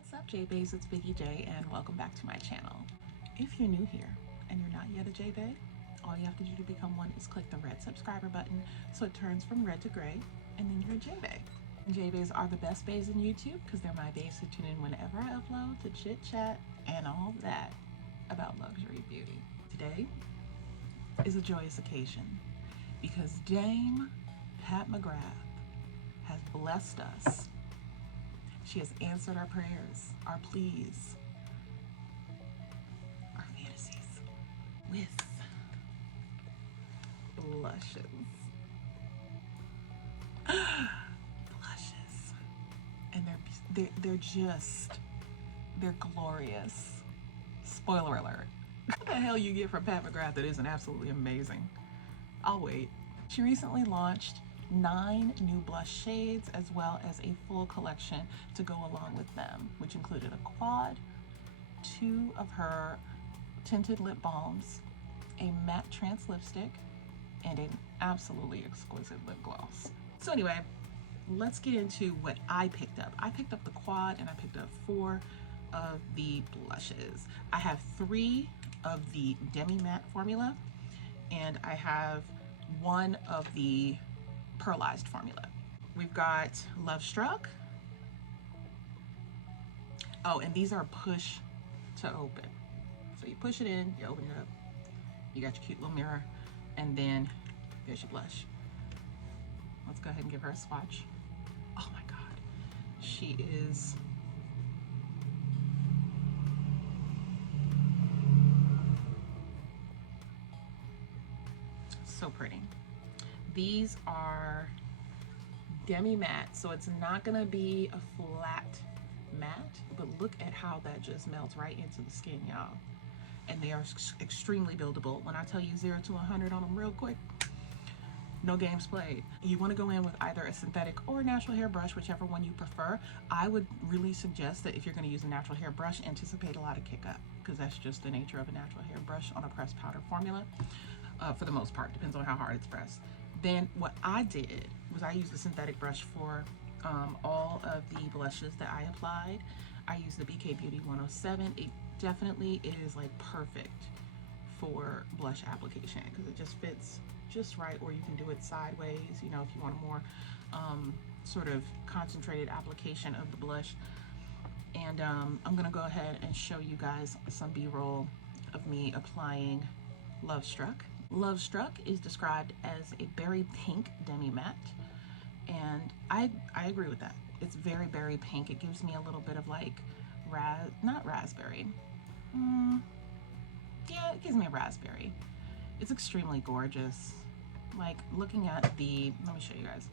What's up, Jeahbaes? It's Vikeejeah and welcome back to my channel. If you're new here and you're not yet a Jeahbae, all you have to do to become one is click the red subscriber button so it turns from red to gray, and then you're a Jeahbae. And Jeahbaes are the best baes in YouTube because they're my baes who tune in whenever I upload to chit chat and all that about luxury beauty. Today is a joyous occasion because Dame Pat McGrath has blessed us. She has answered our prayers, our pleas, our fantasies with blushes. Blushes. And they're glorious. Spoiler alert. What the hell you get from Pat McGrath that isn't absolutely amazing? I'll wait. She recently launched 9 new blush shades as well as a full collection to go along with them, which included a quad, 2 of her tinted lip balms, a matte trance lipstick, and an absolutely exquisite lip gloss. So anyway, let's get into what I picked up. I picked up the quad and I picked up 4 of the blushes. I have 3 of the demi matte formula and I have 1 of the pearlized formula. We've got Love Struck. Oh, and these are push to open. So you push it in, you open it up, you got your cute little mirror, and then there's your blush. Let's go ahead and give her a swatch. Oh my God, she is so pretty. These are demi matte, so it's not gonna be a flat matte, but look at how that just melts right into the skin, y'all. And they are extremely buildable. When I tell you 0 to 100 on them real quick, no games played. You want to go in with either a synthetic or natural hair brush, whichever one you prefer. I would really suggest that if you're going to use a natural hair brush, anticipate a lot of kick up, because that's just the nature of a natural hair brush on a pressed powder formula. For the most part, depends on how hard it's pressed. Then what I did was I used a synthetic brush for all of the blushes that I applied. I used the BK Beauty 107. It definitely is like perfect for blush application because it just fits just right, or you can do it sideways, you know, if you want a more sort of concentrated application of the blush. And I'm gonna go ahead and show you guys some B-roll of me applying Love Struck. Love Struck is described as a berry pink demi matte, and I agree with that. It's very berry pink. It gives me a little bit of like not raspberry. Yeah, it gives me a raspberry. It's extremely gorgeous. Like looking at let me show you guys.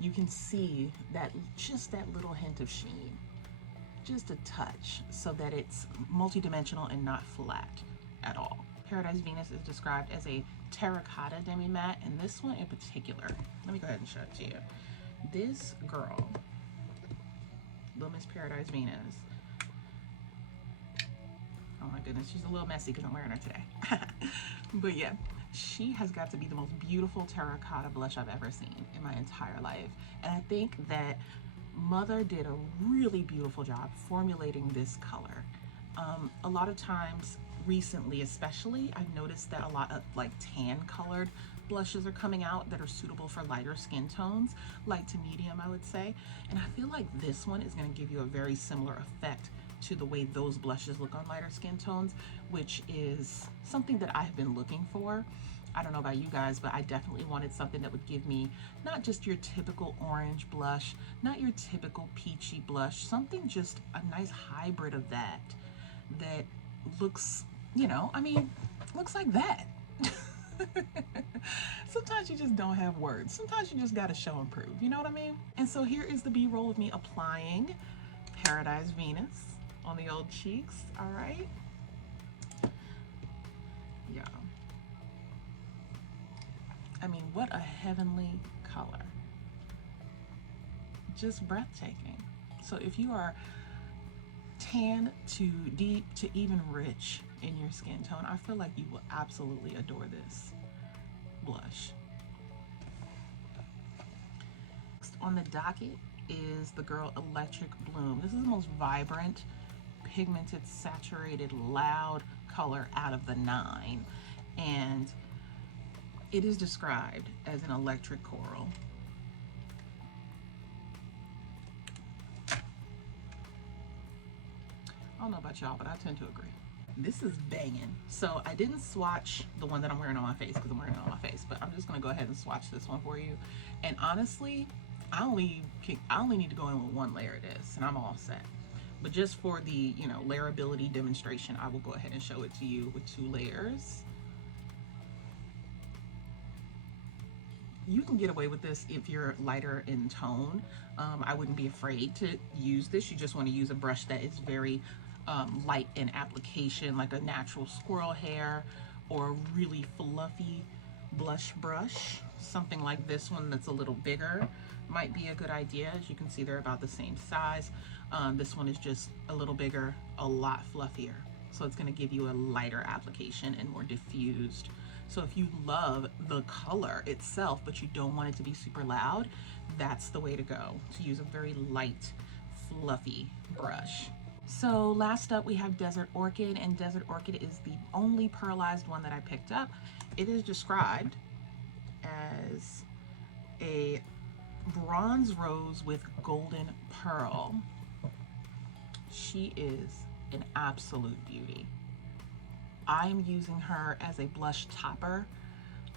You can see that just that little hint of sheen, just a touch, so that it's multidimensional and not flat at all. Paradise Venus is described as a terracotta demi matte, and this one in particular, let me go ahead and show it to you. This girl, Little Miss Paradise Venus, oh my goodness, she's a little messy because I'm wearing her today. But yeah, she has got to be the most beautiful terracotta blush I've ever seen in my entire life. And I think that Mother did a really beautiful job formulating this color. A lot of times recently, especially, I've noticed that a lot of like tan colored blushes are coming out that are suitable for lighter skin tones, light to medium, I would say. And I feel like this one is going to give you a very similar effect to the way those blushes look on lighter skin tones, which is something that I've been looking for. I don't know about you guys, but I definitely wanted something that would give me not just your typical orange blush, not your typical peachy blush, something just a nice hybrid of that looks, you know, I mean, looks like that. Sometimes you just don't have words. Sometimes you just gotta show and prove, you know what I mean? And so here is the B-roll of me applying Paradise Venus on the old cheeks, all right? Yeah. I mean, what a heavenly color. Just breathtaking. So if you are tan to deep to even rich in your skin tone, I feel like you will absolutely adore this blush. Next on the docket is the Girl Electric Bloom. This is the most vibrant, pigmented, saturated, loud color out of the 9. And it is described as an electric coral. I don't know about y'all, but I tend to agree. This is banging. So I didn't swatch the one that I'm wearing on my face because I'm wearing it on my face, but I'm just gonna go ahead and swatch this one for you. And honestly, I only need to go in with 1 layer of this and I'm all set. But just for the, you know, layerability demonstration, I will go ahead and show it to you with 2 layers. You can get away with this if you're lighter in tone. I wouldn't be afraid to use this. You just want to use a brush that is very light in application, like a natural squirrel hair or a really fluffy blush brush. Something like this one that's a little bigger might be a good idea. As you can see, they're about the same size. This one is just a little bigger, a lot fluffier. So it's going to give you a lighter application and more diffused. So if you love the color itself, but you don't want it to be super loud, that's the way to go, to use a very light, fluffy brush. So last up we have Desert Orchid, and Desert Orchid is the only pearlized one that I picked up. It is described as a bronze rose with golden pearl. She is an absolute beauty. I'm using her as a blush topper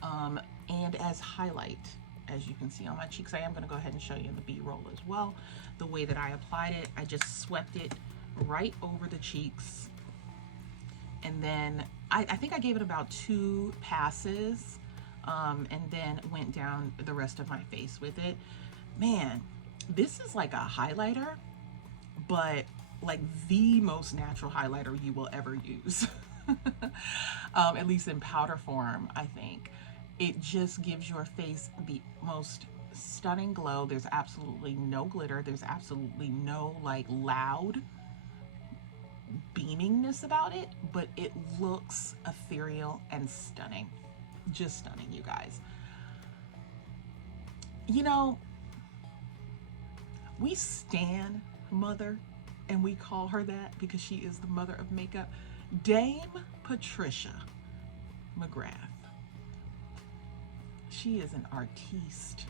and as highlight. As you can see on my cheeks, I am going to go ahead and show you in the B-roll as well. The way that I applied it, I just swept it right over the cheeks. And then I think I gave it about 2 passes and then went down the rest of my face with it. Man, this is like a highlighter, but like the most natural highlighter you will ever use. At least in powder form, I think. It just gives your face the most stunning glow. There's absolutely no glitter. There's absolutely no like loud beamingness about it, but it looks ethereal and stunning. Just stunning, you guys. You know, we stan Mother, and we call her that because she is the mother of makeup. Dame Patricia McGrath. She is an artiste.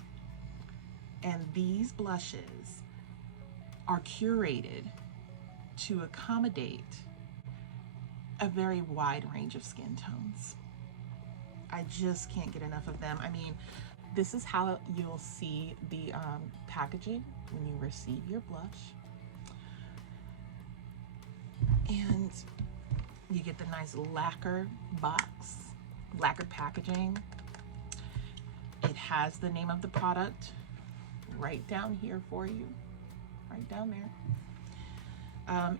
And these blushes are curated to accommodate a very wide range of skin tones. I just can't get enough of them. I mean, this is how you'll see the packaging when you receive your blush. And you get the nice lacquer box, lacquer packaging. It has the name of the product right down here for you, right down there.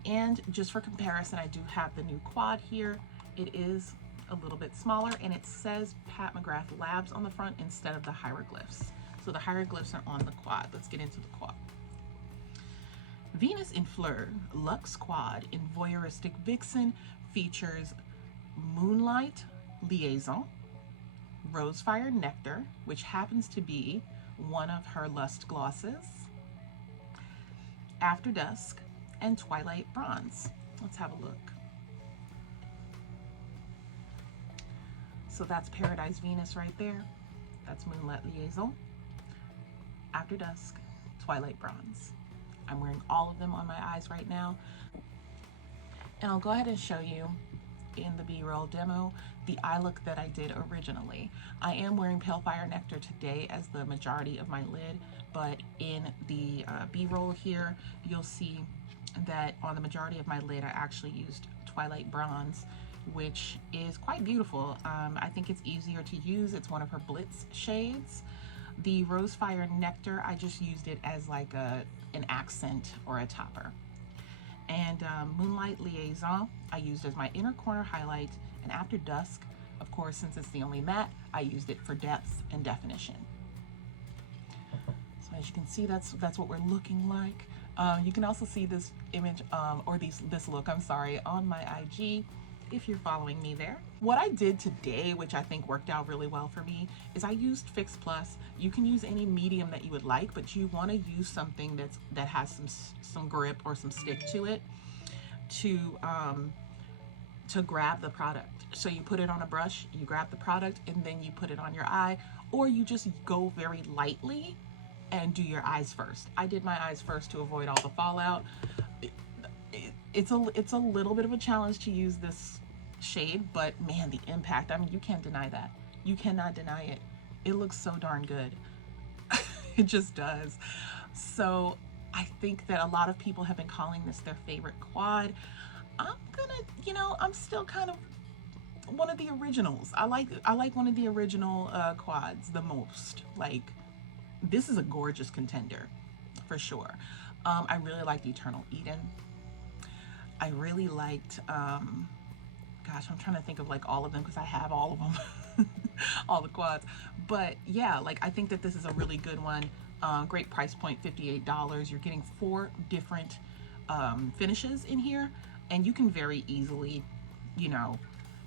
And just for comparison, I do have the new quad here. It is a little bit smaller and it says Pat McGrath Labs on the front instead of the hieroglyphs. So the hieroglyphs are on the quad. Let's get into the quad. Venus in Fleur Luxe Quad in Voyeuristic Vixen features Moonlight Liaison, Rosefire Nectar, which happens to be one of her Lust glosses, After Dusk, and Twilight Bronze. Let's have a look. So that's Paradise Venus right there. That's Moonlight Liaison, After Dusk, Twilight Bronze. I'm wearing all of them on my eyes right now. And I'll go ahead and show you in the B-roll demo the eye look that I did originally. I am wearing Pale Fire Nectar today as the majority of my lid, but in the B-roll here, you'll see that on the majority of my lid, I actually used Twilight Bronze, which is quite beautiful. I think it's easier to use. It's one of her Blitz shades. The Rosefire Nectar, I just used it as like an accent or a topper. And Moonlight Liaison, I used as my inner corner highlight. And After Dusk, of course, since it's the only matte, I used it for depth and definition. So as you can see, that's what we're looking like. You can also see this image, or this look, I'm sorry, on my IG. if you're following me there. What I did today, which I think worked out really well for me, is I used Fix Plus. You can use any medium that you would like, but you want to use something that has some grip or some stick to it to grab the product. So you put it on a brush, you grab the product, and then you put it on your eye, or you just go very lightly and do your eyes first. I did my eyes first to avoid all the fallout. It's a little bit of a challenge to use this shade, but man, the impact, I mean, you can't deny that. You cannot deny it. It looks so darn good. It just does. So I think that a lot of people have been calling this their favorite quad. I'm gonna, you know, I'm still kind of one of the originals. I like one of the original quads the most. Like, this is a gorgeous contender for sure. I really liked Eternal Eden. I really liked, gosh, I'm trying to think of like all of them because I have all of them, all the quads. But yeah, like I think that this is a really good one. Great price point, $58. You're getting 4 different finishes in here, and you can very easily, you know,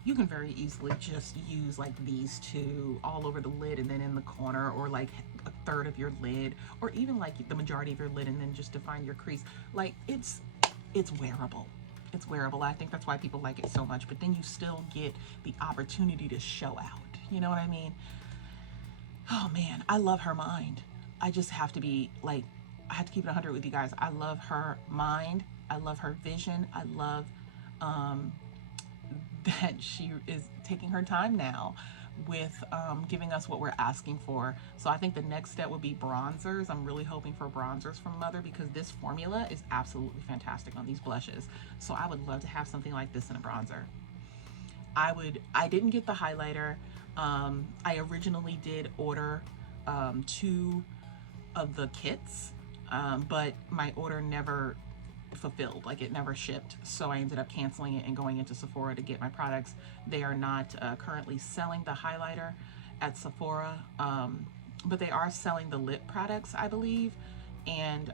you can very easily just use like these 2 all over the lid and then in the corner, or like a third of your lid, or even like the majority of your lid and then just define your crease. Like it's wearable. It's wearable. I think that's why people like it so much, but then you still get the opportunity to show out. You know what I mean? Oh man, I love her mind. I just have to be like, I have to keep it 100 with you guys. I love her mind. I love her vision. I love that she is taking her time now with giving us what we're asking for. So I think the next step would be bronzers. I'm really hoping for bronzers from Mother, because this formula is absolutely fantastic on these blushes. So I would love to have something like this in a bronzer. I didn't get the highlighter. I originally did order 2 of the kits, but my order never fulfilled, like it never shipped, so I ended up canceling it and going into Sephora to get my products. They are not currently selling the highlighter at Sephora, but they are selling the lip products, I believe, and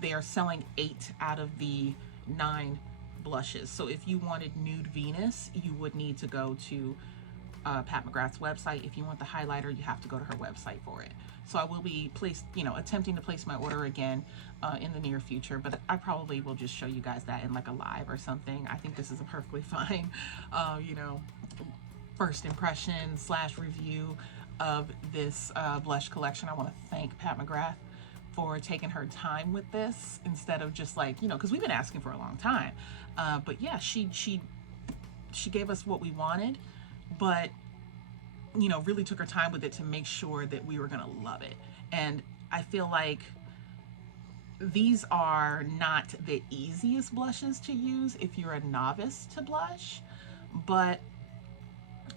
they are selling 8 out of the 9 blushes. So if you wanted Nude Venus, you would need to go to Pat McGrath's website. If you want the highlighter, you have to go to her website for it. So I will be attempting to place my order again in the near future, but I probably will just show you guys that in like a live or something. I think this is a perfectly fine, first impression / review of this blush collection. I want to thank Pat McGrath for taking her time with this, instead of just like, because we've been asking for a long time. But yeah, she gave us what we wanted, but really took her time with it to make sure that we were gonna love it. And I feel like these are not the easiest blushes to use if you're a novice to blush, but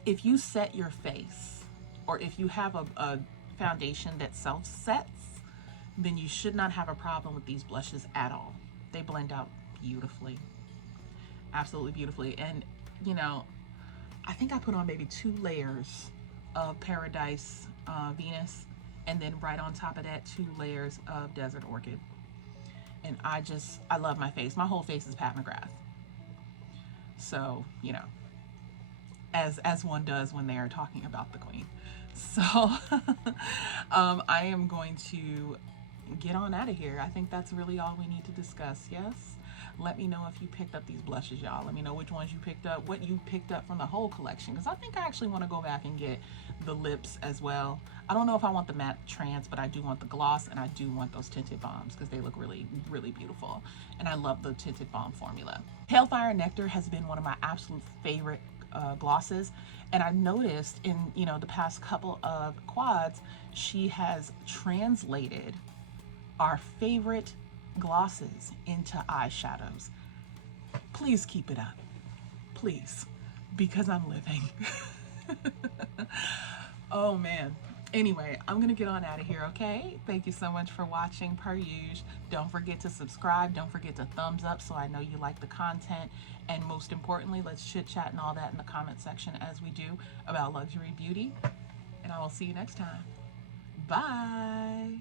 if you set your face, or if you have a foundation that self-sets, then you should not have a problem with these blushes at all. They blend out beautifully, absolutely beautifully. And I think I put on maybe 2 layers of Paradise Venus, and then right on top of that 2 layers of Desert Orchid. And I love my face. My whole face is Pat McGrath. So, as one does when they are talking about the queen. So I am going to get on out of here. I think that's really all we need to discuss. Yes? Let me know if you picked up these blushes, y'all. Let me know which ones you picked up, what you picked up from the whole collection, because I think I actually want to go back and get the lips as well. I don't know if I want the matte trans, but I do want the gloss, and I do want those tinted balms because they look really, really beautiful. And I love the tinted balm formula. Pale Fire Nectar has been one of my absolute favorite glosses, and I noticed in the past couple of quads, she has translated our favorite glosses into eyeshadows. Please keep it up, please, because I'm living. Oh man. Anyway, I'm gonna get on out of here, okay? Thank you so much for watching, per usual. Don't forget to subscribe. Don't forget to thumbs up so I know you like the content. And most importantly, let's chit chat and all that in the comment section, as we do about luxury beauty. And I will see you next time. Bye.